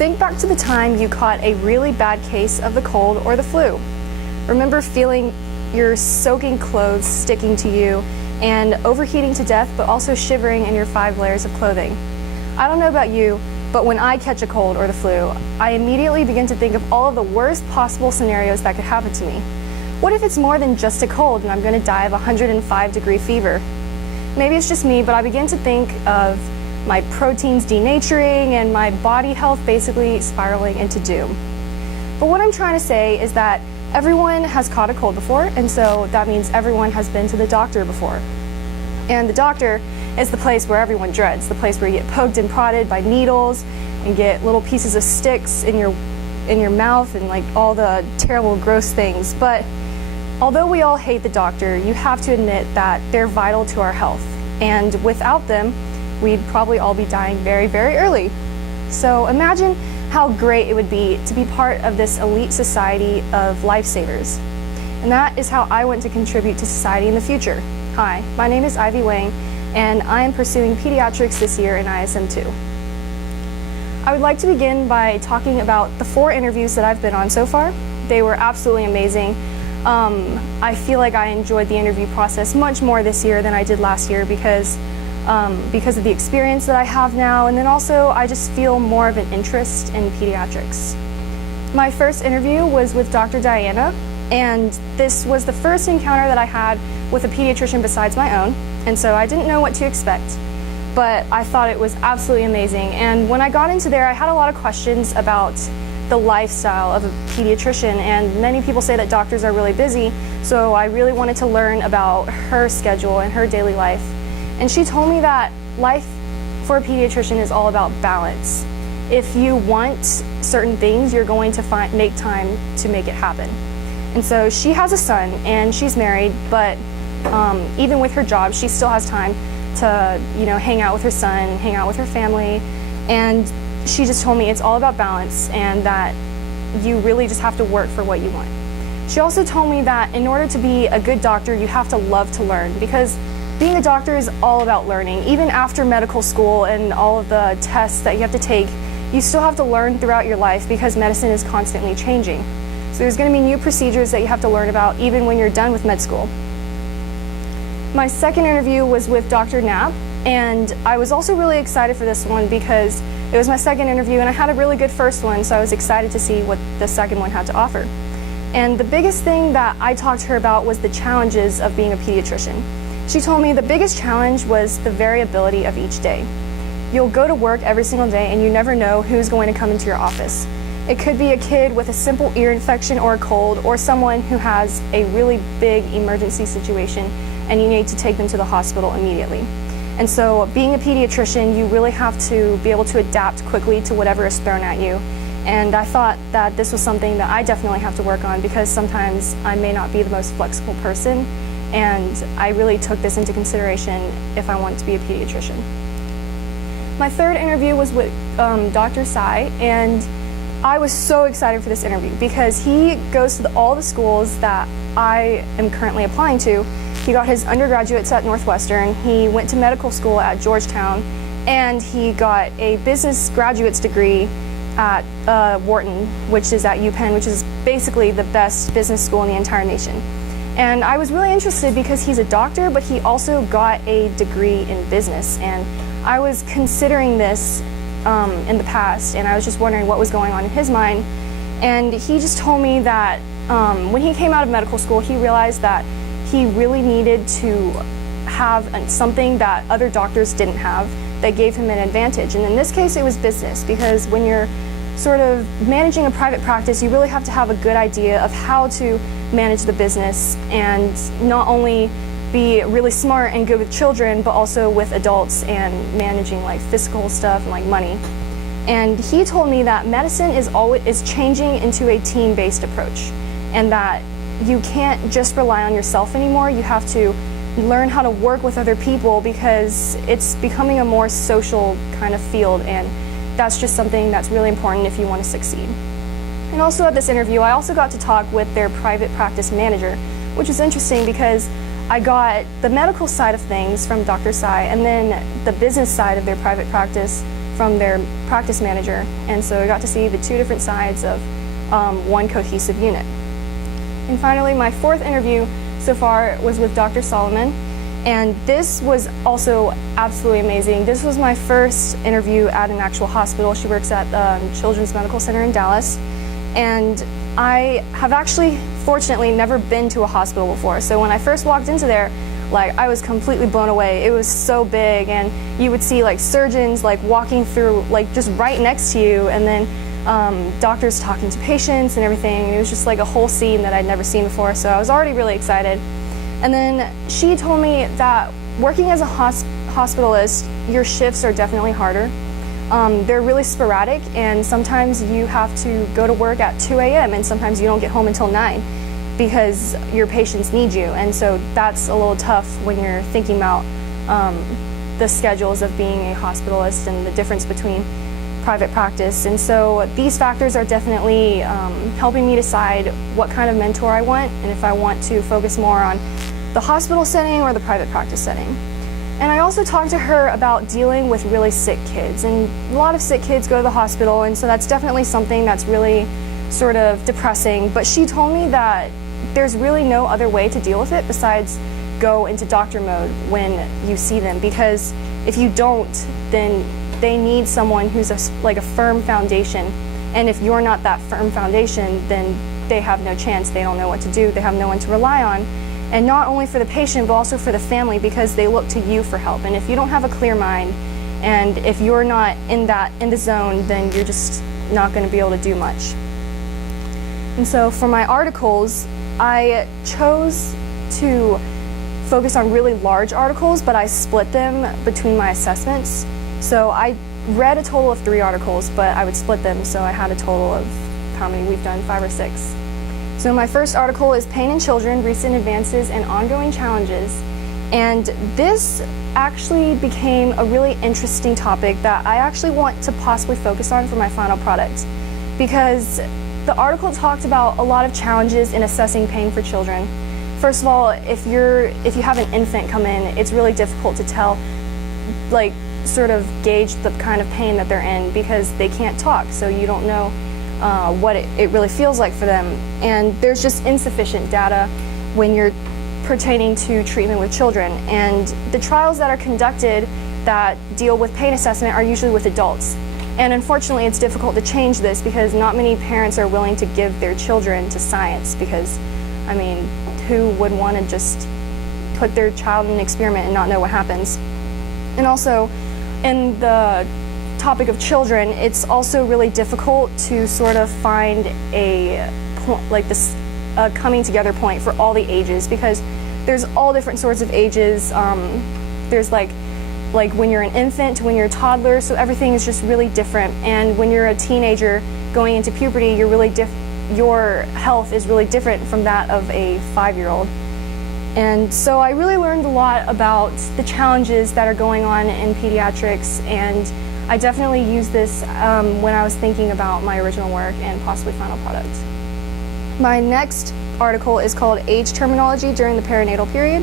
Think back to the time you caught a really bad case of the cold or the flu. Remember feeling your soaking clothes sticking to you and overheating to death, but also shivering in your 5 layers of clothing. I don't know about you, but when I catch a cold or the flu, I immediately begin to think of all of the worst possible scenarios that could happen to me. What if it's more than just a cold and I'm going to die of 105-degree fever? Maybe it's just me, but I begin to think of my proteins denaturing and my body health basically spiraling into doom. But what I'm trying to say is that everyone has caught a cold before, and so that means everyone has been to the doctor before. And the doctor is the place where everyone dreads, the place where you get poked and prodded by needles and get little pieces of sticks in your mouth and like all the terrible, gross things. But although we all hate the doctor, you have to admit that they're vital to our health. And without them, we'd probably all be dying very, very early. So imagine how great it would be to be part of this elite society of lifesavers. And that is how I want to contribute to society in the future. Hi, my name is Ivy Wang, and I am pursuing pediatrics this year in ISM 2. I would like to begin by talking about the 4 interviews that I've been on so far. They were absolutely amazing. I feel like I enjoyed the interview process much more this year than I did last year because of the experience that I have now, and then also I just feel more of an interest in pediatrics. My first interview was with Dr. Diana, and this was the first encounter that I had with a pediatrician besides my own, and so I didn't know what to expect, but I thought it was absolutely amazing. And when I got into there, I had a lot of questions about the lifestyle of a pediatrician, and many people say that doctors are really busy, so I really wanted to learn about her schedule and her daily life. And she told me that life for a pediatrician is all about balance. If you want certain things, you're going to make time to make it happen. And so she has a son and she's married, but even with her job, she still has time to, hang out with her son, hang out with her family. And she just told me it's all about balance and that you really just have to work for what you want. She also told me that in order to be a good doctor, you have to love to learn, because being a doctor is all about learning. Even after medical school and all of the tests that you have to take, you still have to learn throughout your life because medicine is constantly changing. So there's going to be new procedures that you have to learn about even when you're done with med school. My second interview was with Dr. Knapp, and I was also really excited for this one because it was my second interview and I had a really good first one, so I was excited to see what the second one had to offer. And the biggest thing that I talked to her about was the challenges of being a pediatrician. She told me the biggest challenge was the variability of each day. You'll go to work every single day and you never know who's going to come into your office. It could be a kid with a simple ear infection or a cold, or someone who has a really big emergency situation and you need to take them to the hospital immediately. And so being a pediatrician, you really have to be able to adapt quickly to whatever is thrown at you. And I thought that this was something that I definitely have to work on, because sometimes I may not be the most flexible person, and I really took this into consideration if I wanted to be a pediatrician. My third interview was with Dr. Tsai, and I was so excited for this interview because he goes to all the schools that I am currently applying to. He got his undergraduates at Northwestern, he went to medical school at Georgetown, and he got a business graduate's degree at Wharton, which is at UPenn, which is basically the best business school in the entire nation. And I was really interested because he's a doctor, but he also got a degree in business. And I was considering this in the past, and I was just wondering what was going on in his mind. And he just told me that when he came out of medical school, he realized that he really needed to have something that other doctors didn't have that gave him an advantage. And in this case, it was business, because when you're sort of managing a private practice, you really have to have a good idea of how to manage the business and not only be really smart and good with children, but also with adults and managing like fiscal stuff and like money. And he told me that medicine is changing into a team-based approach, and that you can't just rely on yourself anymore. You have to learn how to work with other people because it's becoming a more social kind of field, and that's just something that's really important if you want to succeed. And also at this interview, I also got to talk with their private practice manager, which is interesting because I got the medical side of things from Dr. Tsai and then the business side of their private practice from their practice manager, and so I got to see the two different sides of one cohesive unit. And finally, my fourth interview so far was with Dr. Solomon, and this was also absolutely amazing. This was my first interview at an actual hospital. She works at Children's Medical Center in Dallas, and I have actually, fortunately, never been to a hospital before. So when I first walked into there, like, I was completely blown away. It was so big, and you would see like surgeons like walking through, like just right next to you, and then doctors talking to patients and everything. It was just like a whole scene that I'd never seen before, so I was already really excited. And then she told me that working as a hospitalist, your shifts are definitely harder. They're really sporadic, and sometimes you have to go to work at 2 a.m. and sometimes you don't get home until 9 because your patients need you. And so that's a little tough when you're thinking about the schedules of being a hospitalist and the difference between private practice. And so these factors are definitely helping me decide what kind of mentor I want and if I want to focus more on the hospital setting or the private practice setting. And I also talked to her about dealing with really sick kids, and a lot of sick kids go to the hospital, and so that's definitely something that's really sort of depressing. But she told me that there's really no other way to deal with it besides go into doctor mode when you see them, because if you don't, then they need someone who's like a firm foundation, and if you're not that firm foundation, then they have no chance. They don't know what to do. They have no one to rely on. And not only for the patient, but also for the family, because they look to you for help. And if you don't have a clear mind, and if you're not in the zone, then you're just not going to be able to do much. And so for my articles, I chose to focus on really large articles, but I split them between my assessments. So I read a total of 3 articles, but I would split them, so I had a total of how many we've done, 5 or 6. So my first article is Pain in Children, Recent Advances and Ongoing Challenges. And this actually became a really interesting topic that I actually want to possibly focus on for my final product, because the article talked about a lot of challenges in assessing pain for children. First of all, if you have an infant come in, it's really difficult to tell, like, sort of gauge the kind of pain that they're in, because they can't talk, so you don't know what it really feels like for them. And there's just insufficient data when you're pertaining to treatment with children. And the trials that are conducted that deal with pain assessment are usually with adults. And unfortunately, it's difficult to change this because not many parents are willing to give their children to science, because, I mean, who would want to just put their child in an experiment and not know what happens? And also, in the topic of children, it's also really difficult to sort of find a coming together point for all the ages, because there's all different sorts of ages. There's like when you're an infant to when you're a toddler, so everything is just really different. And when you're a teenager going into puberty, your health is really different from that of a 5-year-old. And so I really learned a lot about the challenges that are going on in pediatrics, and I definitely used this when I was thinking about my original work and possibly final product. My next article is called Age Terminology During the Perinatal Period,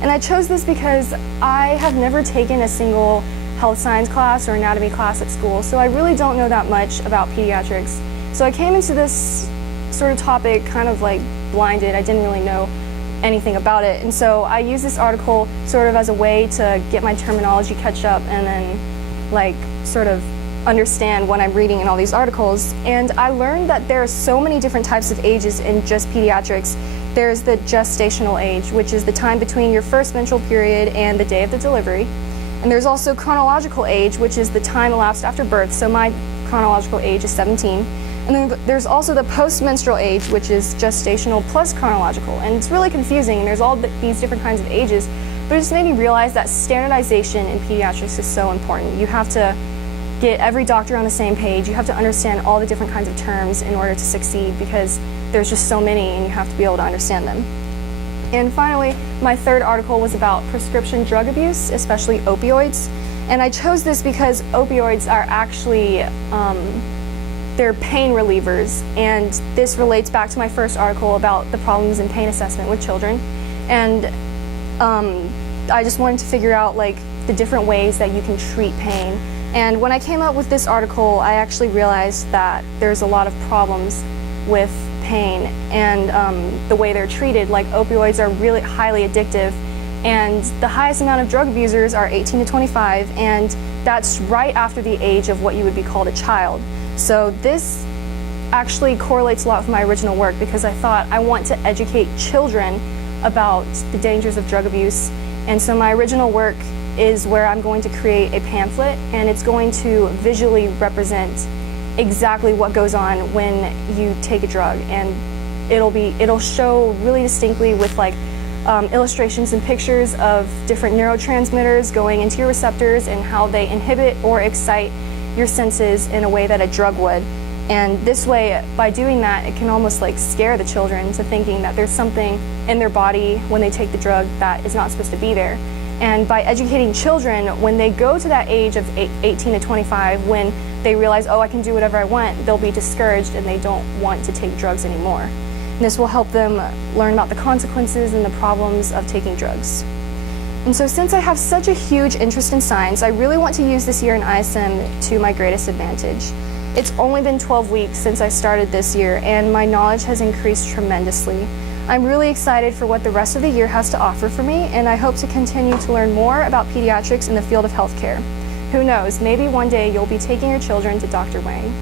and I chose this because I have never taken a single health science class or anatomy class at school, so I really don't know that much about pediatrics. So I came into this sort of topic kind of like blinded. I didn't really know anything about it, and so I used this article sort of as a way to get my terminology catch up and then like sort of understand what I'm reading in all these articles. And I learned that there are so many different types of ages in just pediatrics. There's the gestational age, which is the time between your first menstrual period and the day of the delivery. And there's also chronological age, which is the time elapsed after birth. So my chronological age is 17. And then there's also the post-menstrual age, which is gestational plus chronological. And it's really confusing, and there's all these different kinds of ages, but it just made me realize that standardization in pediatrics is so important. You have to get every doctor on the same page. You have to understand all the different kinds of terms in order to succeed, because there's just so many and you have to be able to understand them. And finally, my third article was about prescription drug abuse, especially opioids. And I chose this because opioids are actually they're pain relievers, and this relates back to my first article about the problems in pain assessment with children. And I just wanted to figure out like the different ways that you can treat pain And when I came up with this article, I actually realized that there's a lot of problems with pain and the way they're treated. Like, opioids are really highly addictive, and the highest amount of drug abusers are 18 to 25, and that's right after the age of what you would be called a child. So this actually correlates a lot with my original work, because I thought I want to educate children about the dangers of drug abuse. And so my original work is where I'm going to create a pamphlet, and it's going to visually represent exactly what goes on when you take a drug, and it'll show really distinctly with like illustrations and pictures of different neurotransmitters going into your receptors and how they inhibit or excite your senses in a way that a drug would. And this way, by doing that, it can almost like scare the children into thinking that there's something in their body when they take the drug that is not supposed to be there. And by educating children, when they go to that age of 18 to 25, when they realize, oh, I can do whatever I want, they'll be discouraged and they don't want to take drugs anymore. And this will help them learn about the consequences and the problems of taking drugs. And so since I have such a huge interest in science, I really want to use this year in ISM to my greatest advantage. It's only been 12 weeks since I started this year, and my knowledge has increased tremendously. I'm really excited for what the rest of the year has to offer for me, and I hope to continue to learn more about pediatrics in the field of healthcare. Who knows, maybe one day you'll be taking your children to Dr. Wang.